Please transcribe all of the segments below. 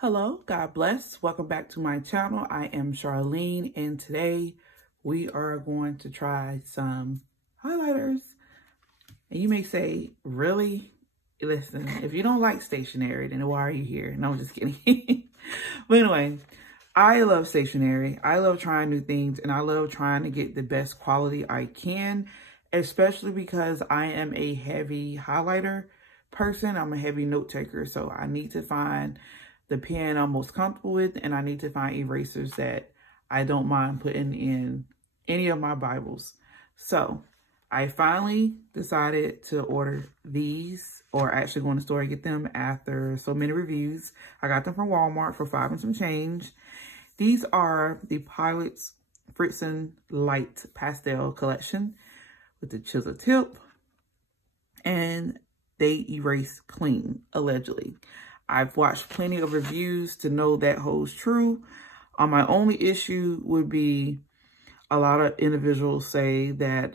Hello, God bless. Welcome back to my channel. I am Charlene, and today we are going to try some highlighters. And you may say, really? Listen, if you don't like stationery, then why are you here? No, I'm just kidding. But anyway, I love stationery. I love trying new things, and I love trying to get the best quality I can, especially because I am a heavy highlighter person. I'm a heavy note taker, so I need to find the pen I'm most comfortable with, and I need to find erasers that I don't mind putting in any of my Bibles. So I finally decided to order these, or actually go in the store and get them after so many reviews. I got them from Walmart for $5 and some change. These are the Pilot's Frixion Light Pastel Collection with the chisel tip, and they erase clean, allegedly. I've watched plenty of reviews to know that holds true. My only issue would be a lot of individuals say that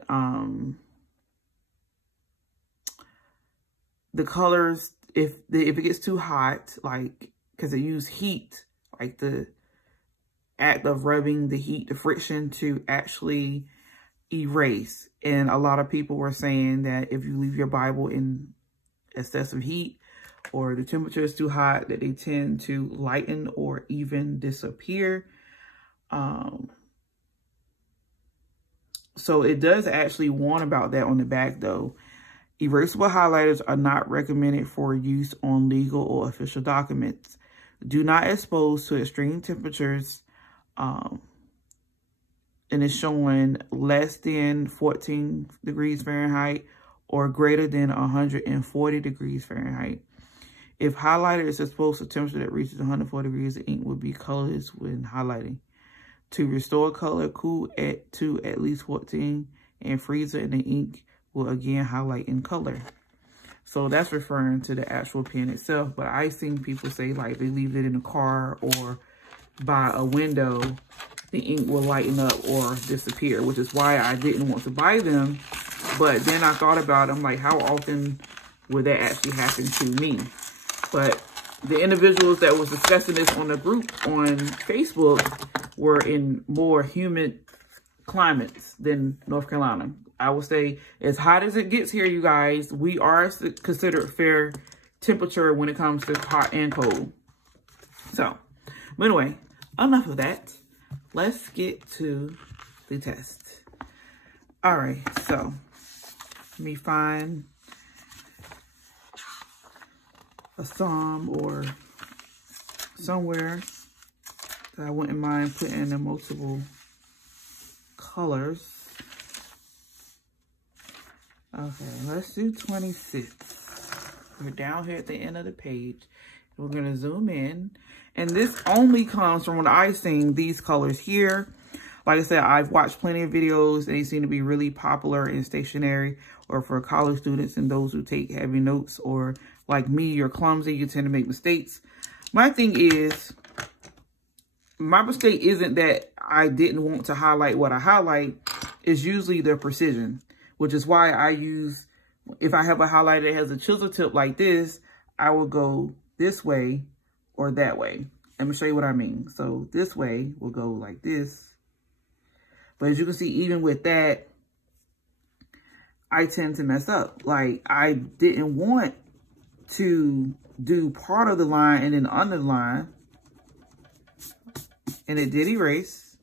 the colors, if it gets too hot, like, because they use heat, like the act of rubbing the heat, the friction to actually erase. And a lot of people were saying that if you leave your Bible in excessive heat, or the temperature is too hot, that they tend to lighten or even disappear. So it does actually warn about that on the back though. Erasable highlighters are not recommended for use on legal or official documents. Do not expose to extreme temperatures, and it's showing less than 14 degrees Fahrenheit or greater than 140 degrees Fahrenheit. If highlighter is exposed to temperature that reaches 140 degrees, the ink will be colorless when highlighting. To restore color, cool to at least 14 and freezer, and the ink will again highlight in color. So that's referring to the actual pen itself. But I've seen people say like they leave it in a car or by a window, the ink will lighten up or disappear, which is why I didn't want to buy them. But then I thought about it, I'm like, how often would that actually happen to me? But the individuals that was discussing this on the group on Facebook were in more humid climates than North Carolina. I would say as hot as it gets here, you guys, we are considered fair temperature when it comes to hot and cold. So, but anyway, enough of that. Let's get to the test. All right, so let me find a psalm or somewhere that I wouldn't mind putting in multiple colors. Okay, let's do 26. We're down here at the end of the page. We're gonna zoom in. And this only comes from what I've seen, these colors here. Like I said, I've watched plenty of videos. They seem to be really popular in stationery or for college students and those who take heavy notes, or like me, you're clumsy, you tend to make mistakes. My thing is, my mistake isn't that I didn't want to highlight what I highlight. It's usually the precision, which is why I use, if I have a highlighter that has a chisel tip like this, I will go this way or that way. Let me show you what I mean. So this way will go like this. But as you can see, even with that, I tend to mess up. Like, I didn't want to do part of the line and then underline, and it did erase.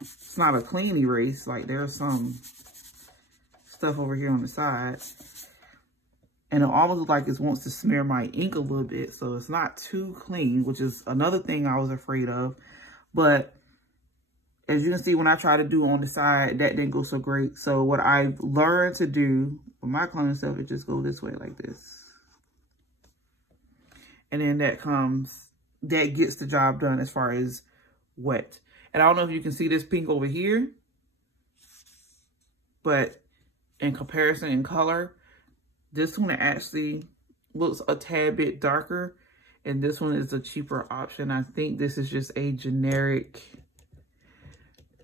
It's not a clean erase. Like, there's some stuff over here on the side, and it almost looks like it wants to smear my ink a little bit, so it's not too clean, which is another thing I was afraid of. But as you can see, when I try to do on the side, that didn't go so great. So what I've learned to do with my cloning stuff is just go this way like this. And then that gets the job done as far as wet. And I don't know if you can see this pink over here, but in comparison in color, this one actually looks a tad bit darker, and this one is a cheaper option. I think this is just a generic,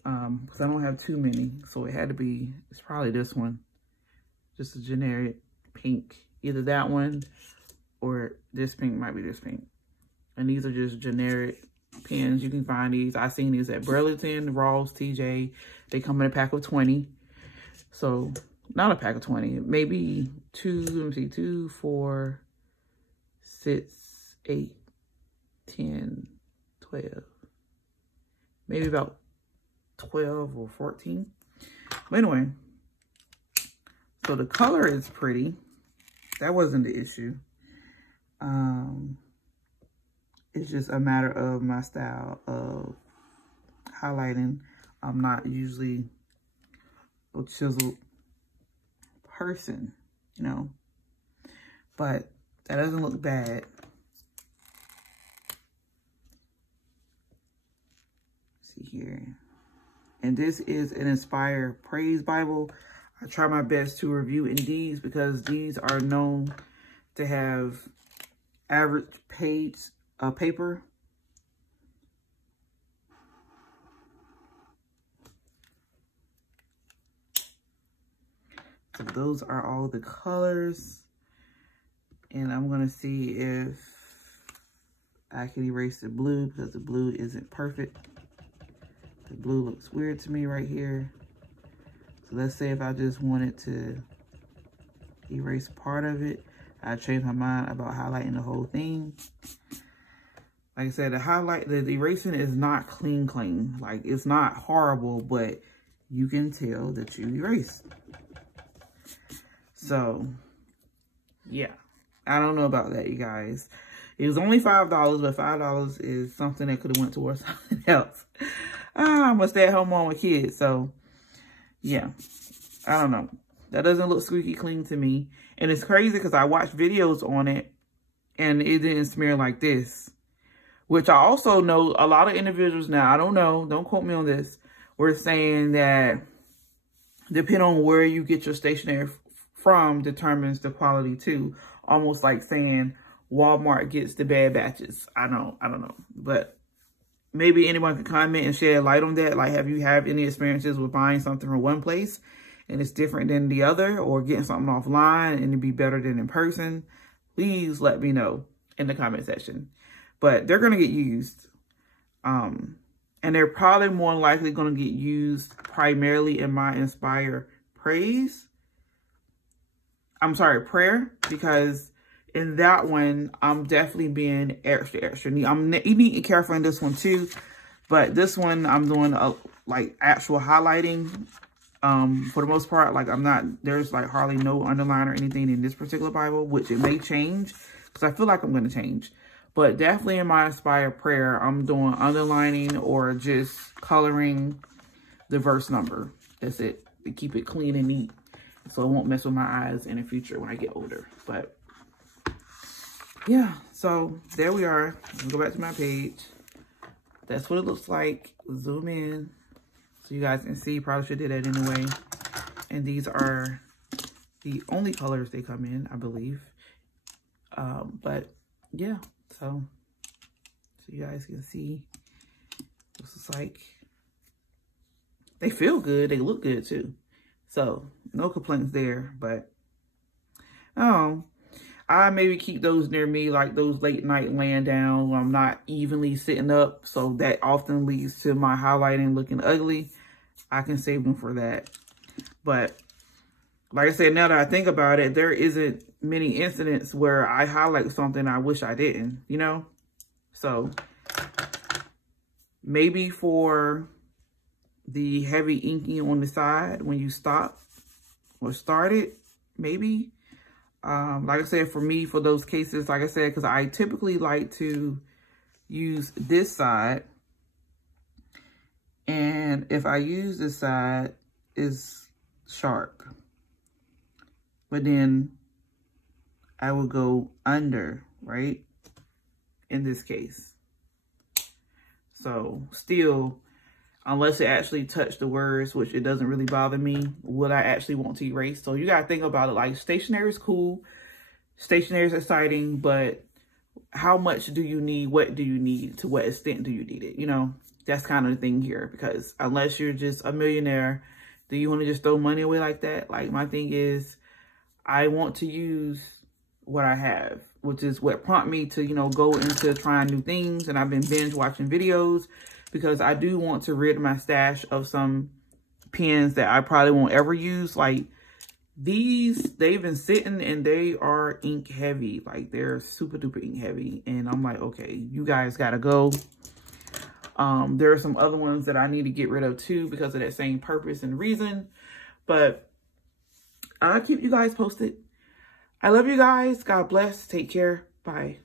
because I don't have too many, so it had to be, it's probably this one, just a generic pink, either that one or this pink might be this pink. And these are just generic pens. You can find these. I've seen these at Burlington, Ross, TJ. They come in a pack of 20. So not a pack of 20, maybe 2, 4, 6, 8, 10, 12, maybe about 12 or 14. But anyway, so the color is pretty. That wasn't the issue. It's just a matter of my style of highlighting. I'm not usually a chiseled person, you know, but that doesn't look bad. See here. And this is an Inspired Praise Bible. I try my best to review in these because these are known to have average page paper. So those are all the colors. And I'm going to see if I can erase the blue because the blue isn't perfect. The blue looks weird to me right here. So let's say if I just wanted to erase part of it, I changed my mind about highlighting the whole thing. Like I said, the erasing is not clean. Like, it's not horrible, but you can tell that you erased. So, yeah. I don't know about that, you guys. It was only $5, but $5 is something that could have went towards something else. I'm a stay-at-home mom with kids, so, yeah. I don't know. That doesn't look squeaky clean to me. And it's crazy because I watched videos on it, and it didn't smear like this. Which I also know a lot of individuals now, I don't know, don't quote me on this, were saying that depending on where you get your stationery from determines the quality too. Almost like saying Walmart gets the bad batches. I don't know. But maybe anyone can comment and shed light on that. Like, have you had any experiences with buying something from one place and it's different than the other, or getting something offline and it'd be better than in person? Please let me know in the comment section. But they're going to get used. And they're probably more likely going to get used primarily in my Inspired Praise. I'm sorry, Prayer. Because in that one, I'm definitely being extra neat. I'm neat and careful in this one too. But this one, I'm doing like actual highlighting. For the most part, like there's like hardly no underline or anything in this particular Bible, which it may change. Because I feel like I'm going to change. But definitely in my Inspired Prayer, I'm doing underlining or just coloring the verse number. That's it. To keep it clean and neat, so it won't mess with my eyes in the future when I get older. But yeah, so there we are. I'll go back to my page. That's what it looks like. Zoom in so you guys can see. Probably should do that anyway. And these are the only colors they come in, I believe. But yeah. So you guys can see this is like, they feel good. They look good too. So no complaints there, but I maybe keep those near me, like those late night laying down when I'm not evenly sitting up. So that often leads to my highlighting looking ugly. I can save them for that. But like I said, now that I think about it, there isn't many incidents where I highlight something I wish I didn't, you know? So maybe for the heavy inking on the side when you stop or start it, maybe. Like I said, for me, for those cases, like I said, because I typically like to use this side. And if I use this side, it's sharp. But then I will go under, right? In this case. So still, unless it actually touched the words, which it doesn't really bother me, would I actually want to erase? So you got to think about it. Like, stationery is cool. Stationery is exciting, but how much do you need? What do you need? To what extent do you need it? You know, that's kind of the thing here, because unless you're just a millionaire, do you want to just throw money away like that? Like, my thing is, I want to use what I have, which is what prompted me to, you know, go into trying new things. And I've been binge watching videos because I do want to rid my stash of some pens that I probably won't ever use. Like these, they've been sitting and they are ink heavy. Like they're super duper ink heavy. And I'm like, okay, you guys gotta go. There are some other ones that I need to get rid of too because of that same purpose and reason. But I'll keep you guys posted. I love you guys. God bless. Take care. Bye.